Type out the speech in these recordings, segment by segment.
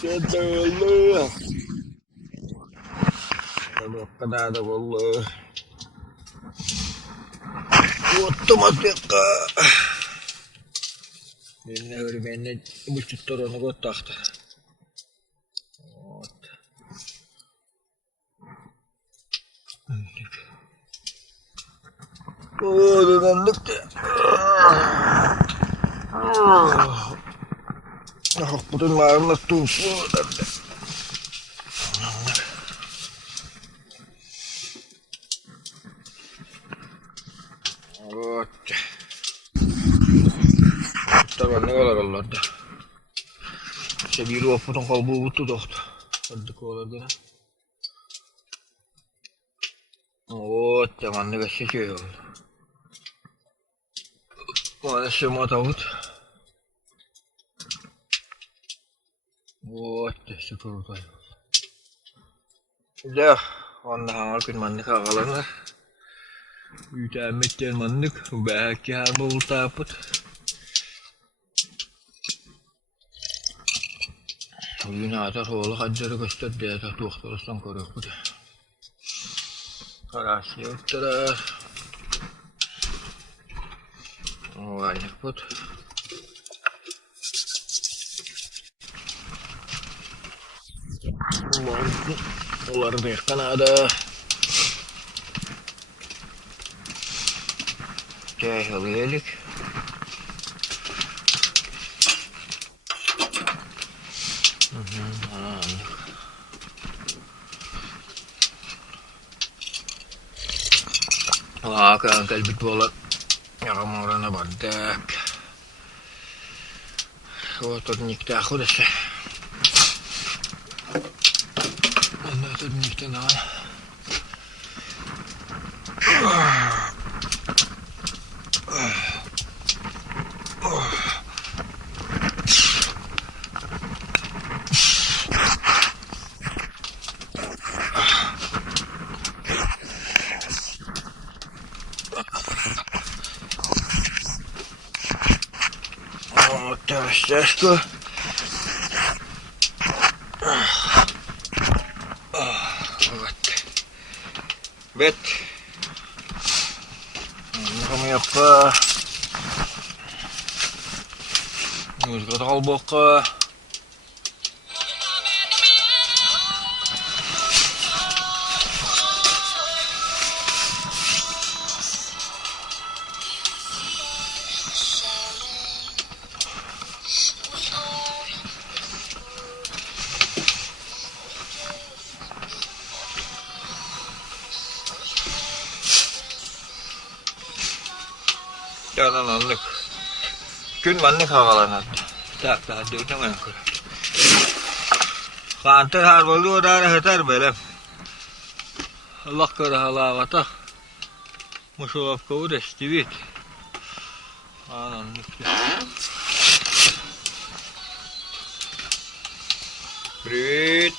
Sieltä والله هذا والله ottamatikkaa. Minne yli mennä muistit todella kottahta. Otetaan nyt. Hopputin lailla tuuppua tänne. Ootte. Tavan ne olevalla, että se viiluoppu on kalpuuvuttu tohta. Ottako oletko? Ootte, mannekas se syö on. Vaada se matavut. Ootte, se turutaan. Joo, vannahan alkuin mannekaa kalana. Yhtään mitään mannek, vähäkkihän multaaput. Yynäitä suolla hadjarikosta teetä tuohtoista on korjukkuta. Karassi ottaa. Vainekput. Mulla on pehkanaada. Tää oli elik. Laakaan kalpit tuolla jakamuurana vantaak. Ootot niktää kodessa. Ootot niktää naan. Tästäkö? Vet. Kami apa? Nus kata kalbok. Jangan annek. Kyn mannek havalan että. Tääpä hätyy tämän kyllä. Kanter harvoin luodaan lähe tärveille. Lakkaraha laavata. Musuapko uudesti viit. Annan nyt. Bryt.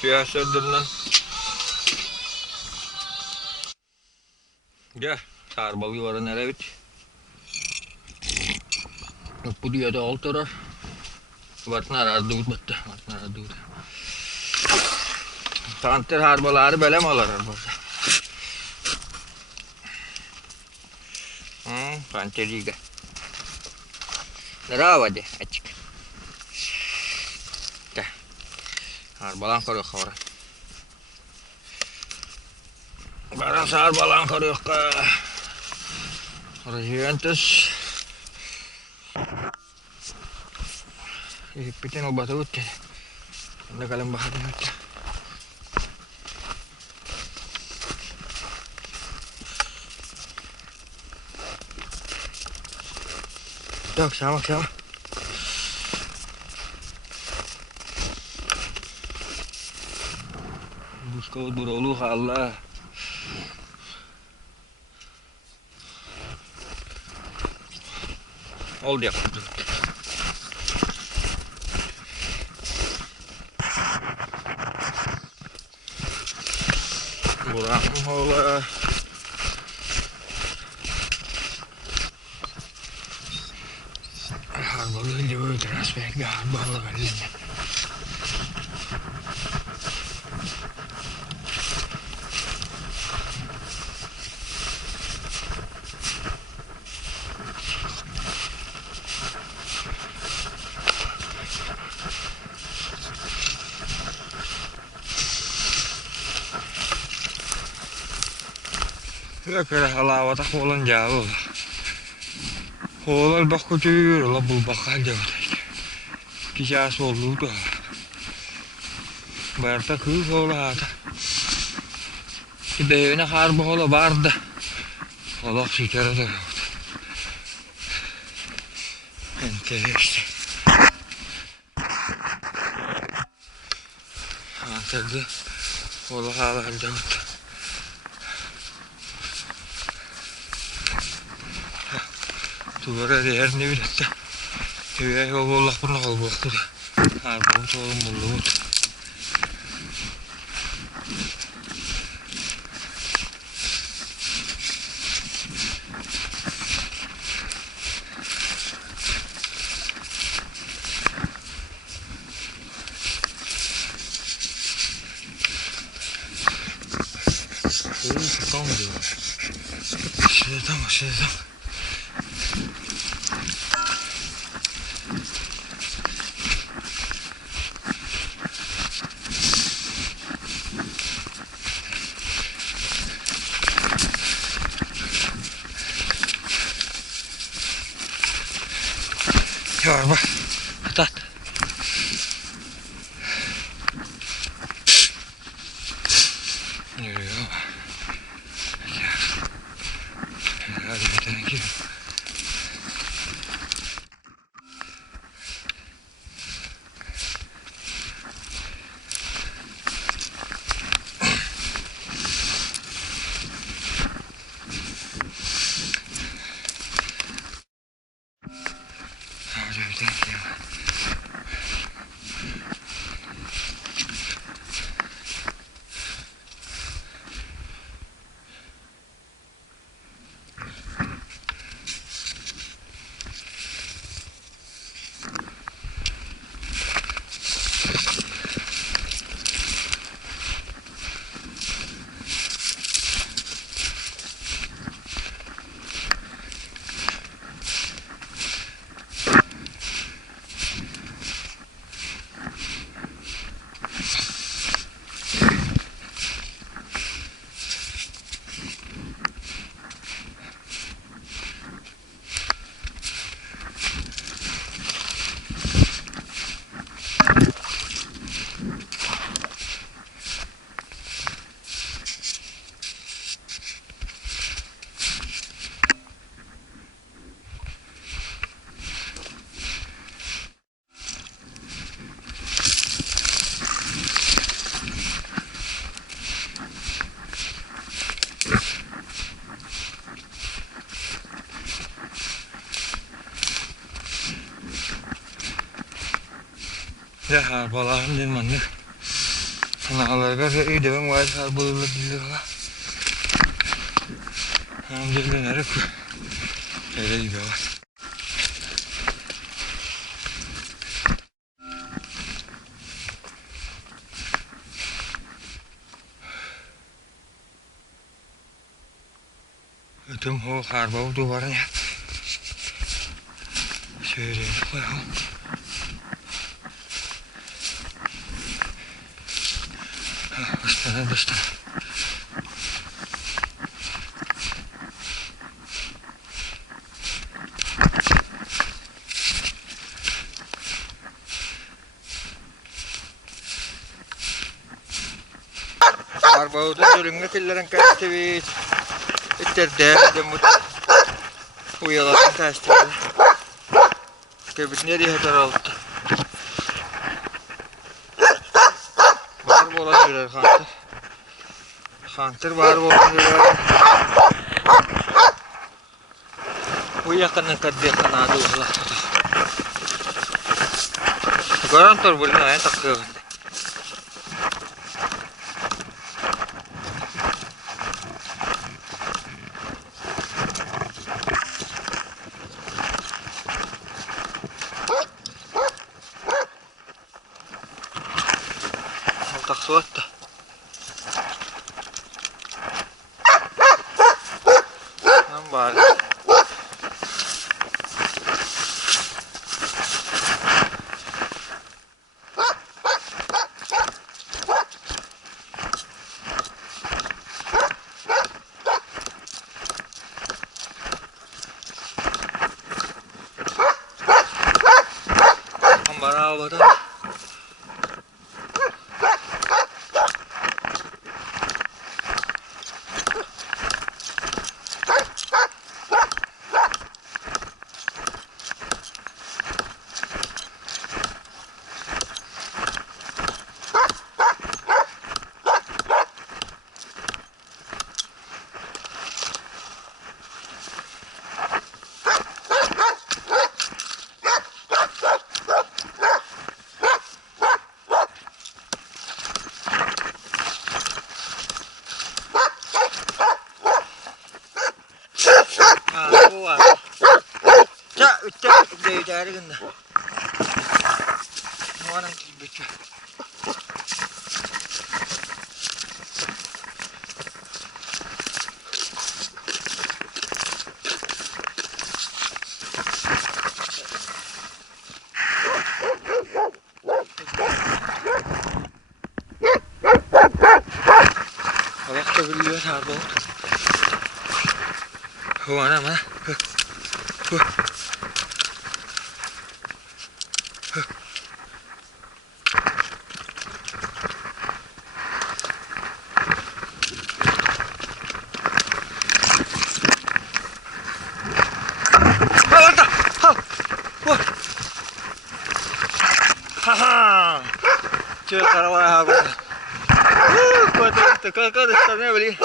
Työssä on tänään. Ja. Harbavi var nere ut. På det är allt där. Vart nära dot matte, vart nära dot. Tanter harbalar bele malar bara. Tanteriga. Ravade açık. Ta. Harbalan koruyor kavra. Baran harbalan koruyor ka. Regiantes. Ippitin obat uutta. Anda kalian bahat nyt. Tak sama. Buskau berolu Allah. Oldu yaptı. kurang oleh. Harbalı diyor teras pek harbalı kali. Kyllä halavata huolen jäällä. Huolen bakku tyyryllä bulbakkaan jäätä. Kisää solluuta. Verta kyllä huolahata. Beynä harba huola varda. Huola sikerta jäätä. Enteesti. Anteldi. Huola halahan jäätä. Tuoda diğer neville hyvä olla kun olvuutta. Harvoin tuolla mulluut. Con được. Xe xong. Yorma. Tat. Yürüyor. Hadi bir tane gir. Hadi bir tane gir. Ya harbalarım dedim anne. Analarga iyi de ben var harbalarla biliyorlar. Hamdülillah nereye ku? Öyle gibi var. Tüm o harba duvarın ya. Şöyle koyalım. Dostlar. Arbauda sürünge killerin käsiviit. Itterdään mut ujalan käsiviit. Kevit neri hetaralta. Var bolan birer kanter. Kanter var bolan birer. Uyakan kadya kanado ulah. Garantor boleh na takkan. تخصوته نمبر برابر Cari ganda. Orang beca. Waktu beli apa? Mana mana? Cek karawah aku. Kau tu sana beli.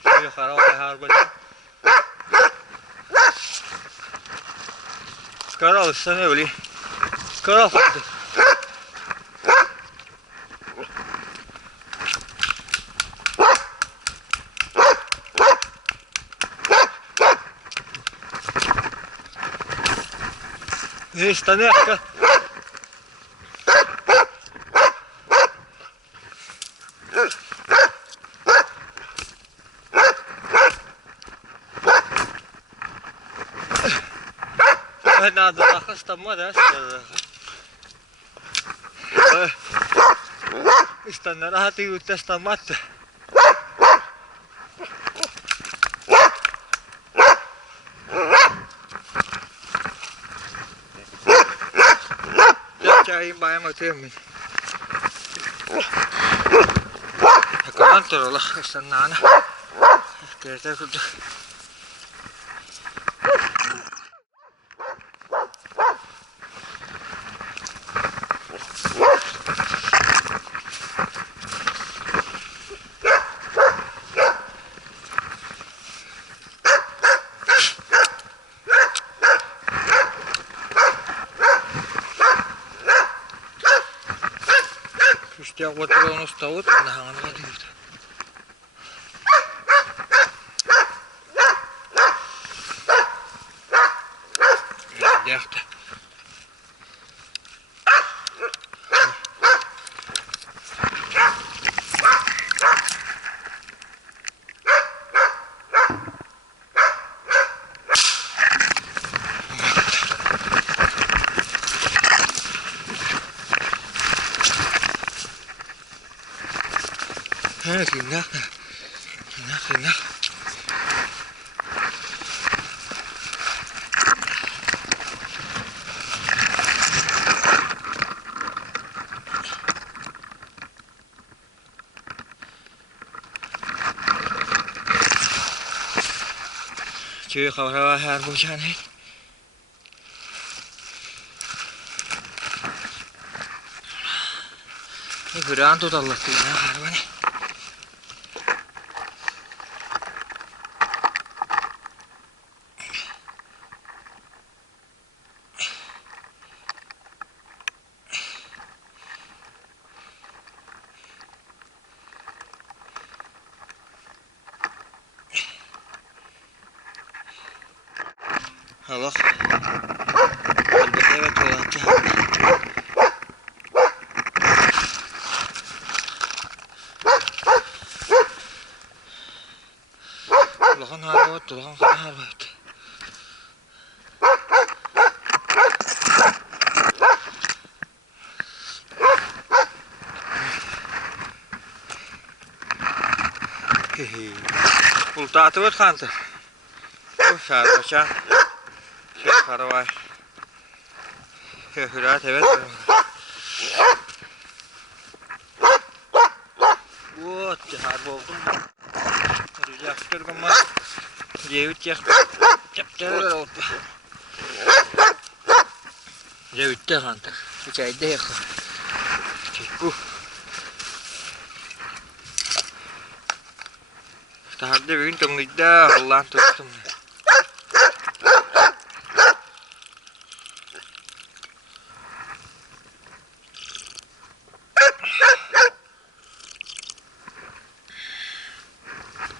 Cek karawah aku. Karawah sana beli. Karawah tu. Istana ka. Nada rahat tamam da. İstana rahat yürütüş tamam. Cahim bayam öteyim. Kalan terolak istana. Kereta kudu. Setiap waktu orang setahun nahangan lagi gitu. Ya dah. Kindak. Chưa khẩu ra hàng vô chan hết. Ini berang tuh Allah tuh nah harwane. Allah. Albetnya tuh attı lan her vakit. Ultatı var kantı. Bu sarpaşan. Şey karavay. Hürat evet. Bu cihar oldum. Rüzgar ama Cevit yaktı. Yaptı. Cevit de kantı. İçeride yaktı. Bu. Tahap da bugün tongluydu. Allah'ın tuttum.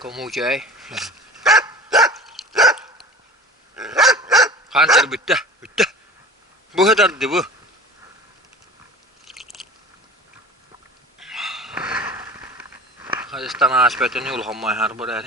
Kamu chơi. Kanter bitti. Bitti. Bu kadardı bu. Hadi sana aspetini ulhamay har buraya.